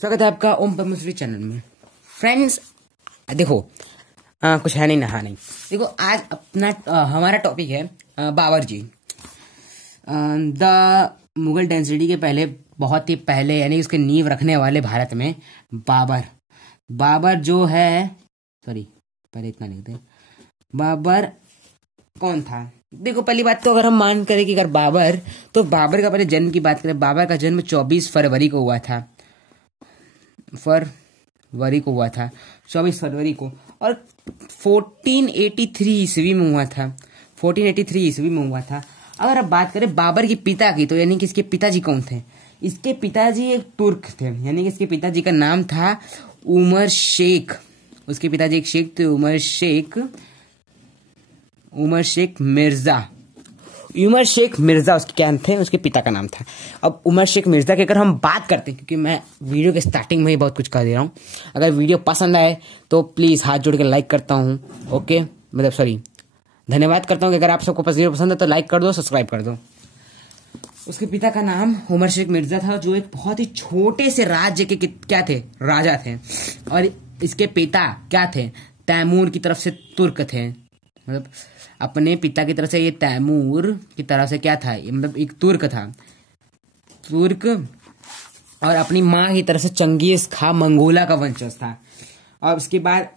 स्वागत है आपका ओम ब्रह्मश्री चैनल में। फ्रेंड्स देखो, कुछ है नहीं, नहा नहीं। देखो आज अपना हमारा टॉपिक है बाबर जी। द मुगल डायनेस्टी के पहले, बहुत ही पहले, यानी उसके नींव रखने वाले भारत में बाबर जो है, सॉरी पहले इतना लिखते हैं, बाबर कौन था। देखो पहली बात तो अगर हम मान करें कि अगर बाबर, तो बाबर का पहले जन्म की बात करें, बाबर का जन्म 24 फरवरी को हुआ था। 24 फरवरी को, और 1483 ईस्वी में हुआ था। 1483 ईस्वी में हुआ था। अगर अब बात करें बाबर के पिता की, तो यानी कि इसके पिताजी कौन थे। इसके पिताजी एक तुर्क थे, यानी कि इसके पिताजी का नाम था उमर शेख। उसके पिताजी एक शेख थे, उमर शेख मिर्जा उसके क्या थे, उसके पिता का नाम था। अब उमर शेख मिर्जा की अगर हम बात करते हैं, क्योंकि मैं वीडियो के स्टार्टिंग में ही बहुत कुछ कर दे रहा हूँ, अगर वीडियो पसंद आए तो प्लीज हाथ जोड़ के लाइक करता हूँ। ओके, धन्यवाद करता हूँ कि अगर आप सबको वीडियो पसंद है तो लाइक कर दो, सब्सक्राइब कर दो। उसके पिता का नाम उमर शेख मिर्जा था, जो एक बहुत ही छोटे से राज्य के क्या थे, राजा थे। और इसके पिता क्या थे, तैमूर की तरफ से तुर्क थे। मतलब अपने पिता की तरफ से ये तैमूर की तरफ से क्या था, मतलब एक तुर्क था, तुर्क। और अपनी माँ की तरफ से चंगेज खां मंगोला का वंशज था। और उसके बाद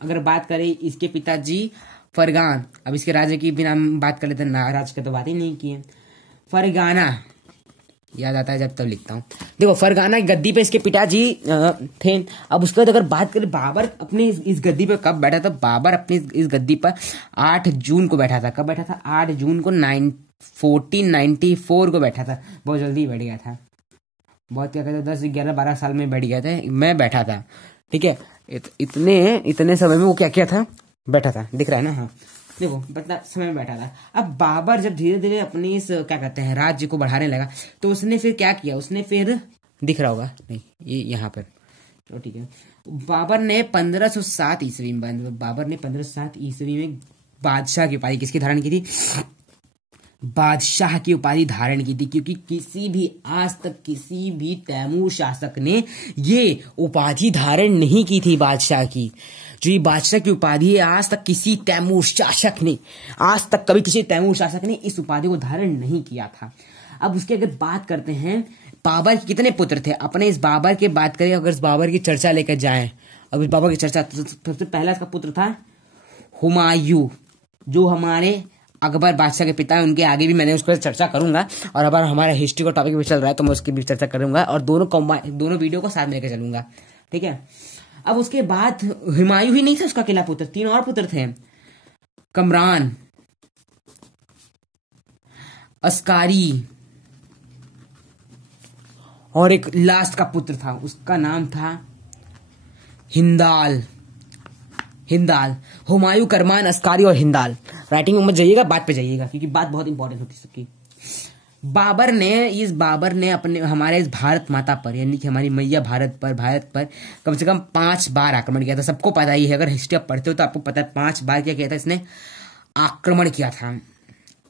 अगर बात करें इसके पिताजी फरगान, अब इसके राज्य की बिना बात कर लेते हैं, राज्य का तो बात ही नहीं की है। फरगाना याद आता है जब तब लिखता हूँ। देखो फरगाना की गद्दी पे इसके पिताजी थे। अब उसके बाद अगर बात करें बाबर अपने इस गद्दी पे कब बैठा था, बाबर अपनी इस गद्दी पर 8 जून को बैठा था। कब बैठा था, 8 जून को 1494 को बैठा था। बहुत जल्दी बैठ गया था, बहुत क्या कहते 10 11 12 साल में बैठ गया था। मैं बैठा था, ठीक है, इतने समय में वो क्या किया था, बैठा था। दिख रहा है ना, हाँ देखो बता समय में बैठा था। अब बाबर जब धीरे धीरे अपनी इस क्या कहते हैं राज्य को बढ़ाने लगा, तो उसने फिर क्या किया, उसने फिर दिख रहा होगा नहीं, ये यहाँ पर तो ठीक है। बाबर ने 1507 ईस्वी में, बाबर ने 1507 ईस्वी में बादशाह की उपाधि किसकी धारण की थी, बादशाह की उपाधि धारण की थी। क्योंकि किसी भी आज तक किसी भी तैमूर शासक ने ये उपाधि धारण नहीं की थी बादशाह की। जो ये बादशाह की उपाधि है, आज तक किसी तैमूर शासक ने, आज तक कभी किसी तैमूर शासक ने इस उपाधि को धारण नहीं किया था। अब उसकी अगर बात करते हैं, बाबर के कितने पुत्र थे। अपने इस बाबर की बात करें, अगर इस बाबर की चर्चा लेकर जाएं, अब इस बाबर की चर्चा, तो सबसे पहला इसका पुत्र था हुमायूं, जो हमारे अकबर बादशाह के पिता है। उनके आगे भी मैंने उसको चर्चा करूंगा, और अगर हमारा हिस्ट्री का टॉपिक भी चल रहा है तो मैं उसकी भी चर्चा करूंगा, और दोनों वीडियो को साथ में लेकर चलूंगा, ठीक है। अब उसके बाद हुमायूं ही नहीं था उसका अकेला पुत्र, 3 और पुत्र थे, कमरान, अस्कारी, और एक लास्ट का पुत्र था, उसका नाम था हिंदाल। हुमायूं, करमान, अस्कारी और हिंदाल। राइटिंग में मत जाइएगा, बात पे जाइएगा, क्योंकि बात बहुत इंपॉर्टेंट होती है सबकी। बाबर ने अपने हमारे इस भारत माता पर, यानी कि हमारी मैया भारत पर कम से कम 5 बार आक्रमण किया था। सबको पता ही है, अगर हिस्ट्री आप पढ़ते हो तो आपको पता है 5 बार क्या किया था इसने, आक्रमण किया था।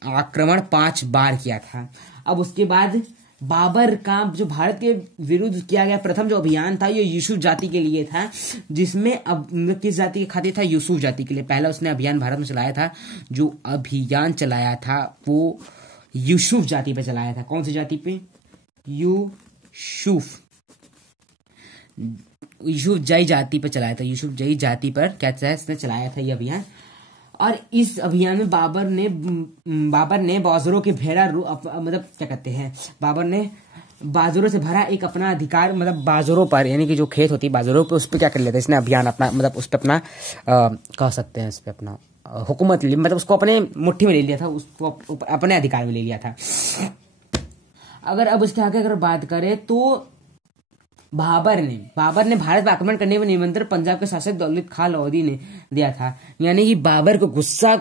आक्रमण 5 बार किया था। अब उसके बाद बाबर का जो भारत के विरुद्ध किया गया प्रथम जो अभियान था, ये यूसुफ जाति के लिए था, जिसमें अब किस जाति के खातिर था, यूसुफ जाति के लिए पहला उसने अभियान भारत में चलाया था। जो अभियान चलाया था वो यूसुफ जाति पे चलाया था। कौन सी जाति पे, यूसुफ जई जाति पे चलाया था। यूसुफ जई जाति पर क्या चलाया था ये अभियान। और इस अभियान में बाबर ने बाजुरों के भेड़ा, मतलब क्या कहते हैं, बाबर ने बाजुरों से भरा एक अपना अधिकार, मतलब बाजुरों पर, यानी कि जो खेत होती है बाजुरों पे, उस पर क्या कर लेता है इसने अभियान अपना, मतलब उस पर अपना कह सकते हैं, इस पर अपना हुकूमत ली, मतलब उसको अपने मुट्ठी में ले लिया था, उसको अपने अधिकार में ले लिया था। अगर अब उसके आगे अगर बात करें तो बाबर ने भारत पर आक्रमण करने में निमंत्रण पंजाब के शासक दौलत खां लोधी ने दिया था। यानी कि बाबर को गुस्सा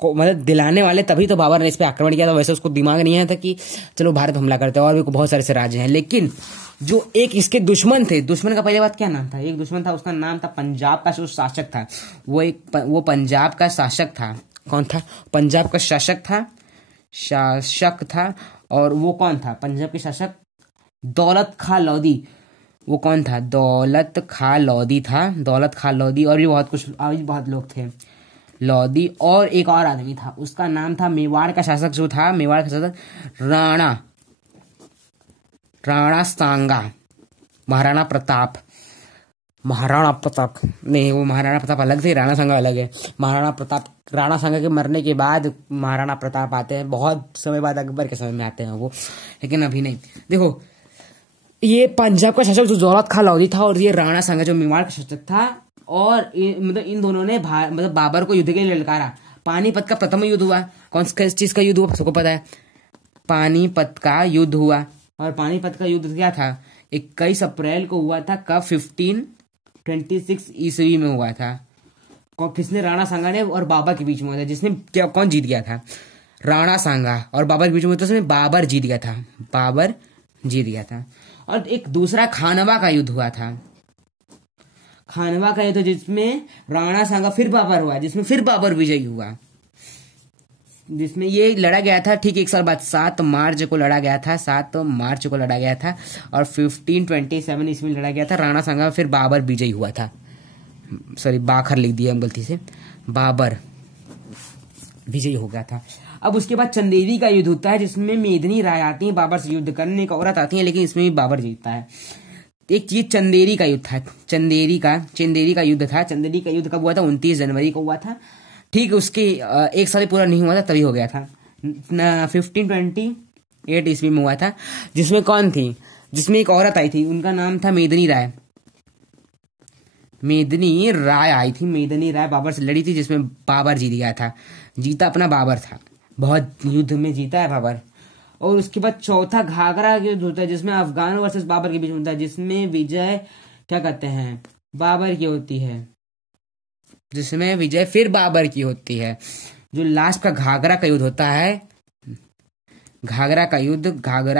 को मतलब दिलाने वाले तभी तो बाबर ने इस पर आक्रमण किया था। वैसे उसको दिमाग नहीं आया था कि चलो भारत हमला करते हैं, और भी बहुत सारे से राज्य हैं। लेकिन जो एक इसके दुश्मन थे, दुश्मन का पहले बात क्या नाम था, एक दुश्मन था, उसका नाम था पंजाब का जो शासक था, वो पंजाब का शासक था। कौन था, पंजाब का शासक था। और वो कौन था, पंजाब के शासक दौलत खां लोधी। वो कौन था? दौलत खां लोधी था, दौलत खां लोधी, और भी बहुत कुछ, और भी बहुत लोग थे लोधी। और एक और आदमी था, उसका नाम था, मेवाड़ का शासक जो था, मेवाड़ का शासक राणा सांगा, महाराणा प्रताप नहीं, वो महाराणा प्रताप अलग थे, राणा सांगा अलग है। राणा सांगा के मरने के बाद महाराणा प्रताप आते हैं, बहुत समय बाद, अकबर के समय में आते हैं वो, लेकिन अभी नहीं। देखो, ये पंजाब का शासक जो दौलत खां लोधी था, और ये राणा सांगा जो मेवाड़ का शासक था, और मतलब इन दोनों ने मतलब बाबर को युद्ध के लिए ललकारा। पानीपत का प्रथम युद्ध हुआ। कौन सी चीज का युद्ध हुआ सबको पता है? पानीपत का युद्ध हुआ। और पानीपत का युद्ध क्या था? 21 अप्रैल को हुआ था। कब? 1526 ईस्वी में हुआ था। किसने? राणा सांगा ने और बाबर के बीच में हुआ था। जिसने क्या, कौन जीत गया था? राणा सांगा और बाबर के बीच में, तो उसमें बाबर जीत गया था, बाबर जीत गया था। और एक दूसरा खानवा का युद्ध हुआ था, खानवा का युद्ध, जिसमें राणा सांगा फिर बाबर हुआ, जिसमें फिर बाबर विजयी हुआ, जिसमें ये लड़ा गया था ठीक एक साल बाद, 7 मार्च को लड़ा गया था, 7 मार्च को लड़ा गया था। और 1527 इसमें लड़ा गया था। राणा सांगा फिर बाबर विजयी हुआ था। सॉरी, बाखर लिख दिया हम गलती से, बाबर विजयी हो गया था। अब उसके बाद चंदेरी का युद्ध होता है, जिसमें मेदिनी राय आती है बाबर से युद्ध करने। एक औरत आती है, लेकिन इसमें भी बाबर जीतता है। एक चीज, चंदेरी का युद्ध था, चंदेरी का युद्ध था। चंदेरी का युद्ध कब हुआ था? 29 जनवरी को हुआ था। ठीक, उसके एक साल पूरा नहीं हुआ था, तभी हो गया था। 1528 ईस्वी में हुआ था। जिसमें कौन थी? जिसमें एक औरत आई थी, उनका नाम था मेदिनी राय। मेदिनी राय आई थी, मेदिनी राय बाबर से लड़ी थी, जिसमें बाबर जीत गया था। जीता अपना बाबर था, बहुत युद्ध में जीता है बाबर। और उसके बाद चौथा घाघरा युद्ध होता है, जिसमें अफगान वर्सेस बाबर के बीच में होता है, जिसमें विजय क्या कहते हैं? बाबर की होती है, जिसमें विजय फिर बाबर की होती है। जो लास्ट का घाघरा का युद्ध होता है, घाघरा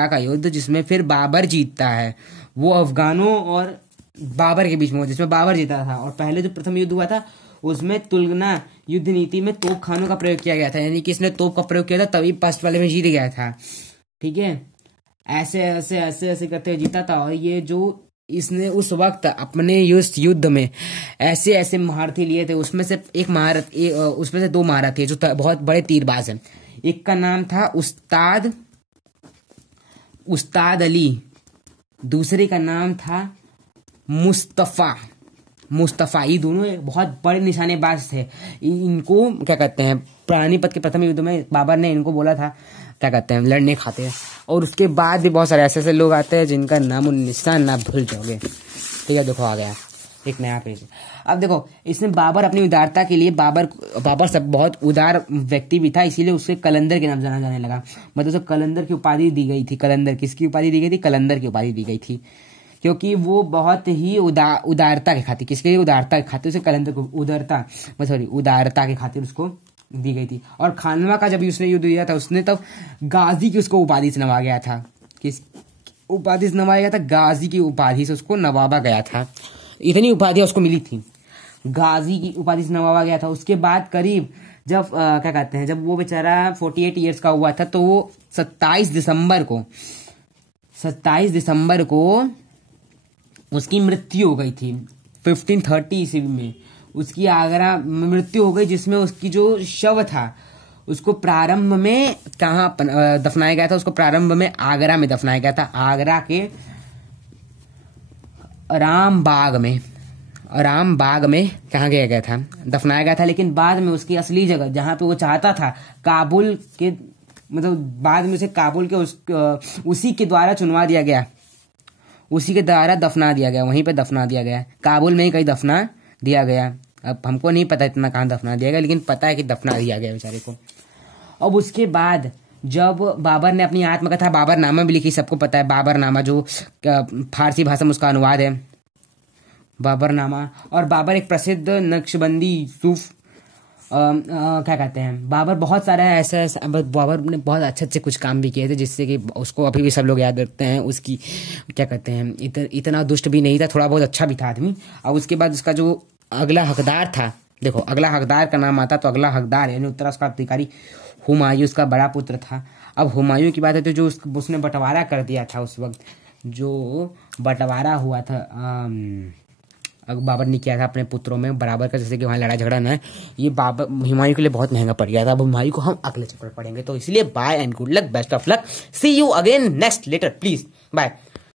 का युद्ध जिसमें फिर बाबर जीतता है, वो अफगानों और बाबर के बीच में हुआ, जिसमें बाबर जीता था। और पहले जो प्रथम युद्ध हुआ था, उसमें तुलना युद्ध नीति में तोप खानों का प्रयोग किया गया था, यानी कि इसने तोप का प्रयोग किया था, तभी फर्स्ट वाले में जीत गया था। ठीक है, ऐसे ऐसे ऐसे ऐसे करते हुए जीता था। और ये जो इसने उस वक्त अपने युद्ध में ऐसे ऐसे महारथी लिए थे, उसमें से उसमें से 2 महारथी जो बहुत बड़े तीरबाज हैं। एक का नाम था उस्ताद अली, दूसरे का नाम था मुस्तफा। ये दोनों बहुत बड़े निशानेबाज थे। इनको क्या कहते हैं? पानीपत के प्रथम युद्ध में बाबर ने इनको बोला था, क्या कहते हैं, लड़ने खाते हैं। और उसके बाद भी बहुत सारे ऐसे ऐसे लोग आते हैं जिनका नाम और निशान ना भूल जाओगे। ठीक है, देखो आ गया एक नया पेज। अब देखो, इसमें बाबर अपनी उदारता के लिए, बाबर सब बहुत उदार व्यक्ति भी था, इसीलिए उसे कलंदर के नाम जाना जाने लगा। मतलब उसे कलंदर की उपाधि दी गई थी। कलंदर किसकी उपाधि दी गई थी? कलंदर की उपाधि दी गई थी, क्योंकि वो बहुत ही उदारता के खातिर, किसके लिए? उदारता के खातिर उसे कलंदर को उदारता के खातिर उसको दी गई थी। और खानवा का जब उसने युद्ध दिया था, उसने तब गाजी की उसको उपाधि से नवाया गया था। किस उपाधि से नवाया गया था? गाजी की उपाधि से उसको नवाबा गया था। इतनी उपाधियां उसको मिली थी, गाजी की उपाधि से नवाबा गया था। उसके बाद करीब जब क्या कहते हैं, जब वो बेचारा 48 ईयर्स का हुआ था, तो वो 27 दिसंबर को उसकी मृत्यु हो गई थी। 1530 ईस्वी में उसकी आगरा में मृत्यु हो गई, जिसमें उसकी जो शव था उसको प्रारंभ में कहाँ दफनाया गया था? उसको प्रारंभ में आगरा में दफनाया गया था, आगरा के रामबाग में कहाँ गया था? दफनाया गया था। लेकिन बाद में उसकी असली जगह जहाँ पे वो चाहता था, काबुल के, मतलब बाद में उसे काबुल के उसी के द्वारा चुनवा दिया गया, उसी के द्वारा दफना दिया गया, वहीं पे दफना दिया गया, काबुल में ही कहीं दफना दिया गया। अब हमको नहीं पता इतना कहाँ दफना दिया गया, लेकिन पता है कि दफना दिया गया बेचारे को। अब उसके बाद जब बाबर ने अपनी आत्मकथा बाबरनामा भी लिखी, सबको पता है बाबरनामा, जो फारसी भाषा में उसका अनुवाद है बाबरनामा। और बाबर एक प्रसिद्ध नक्शबंदी सूफ क्या कहते हैं, बाबर बहुत सारा ऐसा बाबर ने बहुत अच्छे कुछ काम भी किए थे, जिससे कि उसको अभी भी सब लोग याद रखते हैं। उसकी क्या कहते हैं, इतना दुष्ट भी नहीं था, थोड़ा बहुत अच्छा भी था आदमी। और उसके बाद उसका जो अगला हकदार था, देखो अगला हकदार का नाम आता, तो अगला हकदार यानी उत्तराधिकारी हुमायूं उसका बड़ा पुत्र था। अब हुमायूं की बात है तो जो उसने बंटवारा कर दिया था उस वक्त, जो बंटवारा हुआ था बाबर ने किया था अपने पुत्रों में बराबर का, जैसे कि वहाँ लड़ाई झगड़ा ना है, ये बाबर हुमायूं के लिए बहुत महंगा पड़ गया था। अब हुमायूं को हम अगले चैप्टर पढ़ेंगे, तो इसलिए bye and good luck, best of luck, see you again next later, please bye.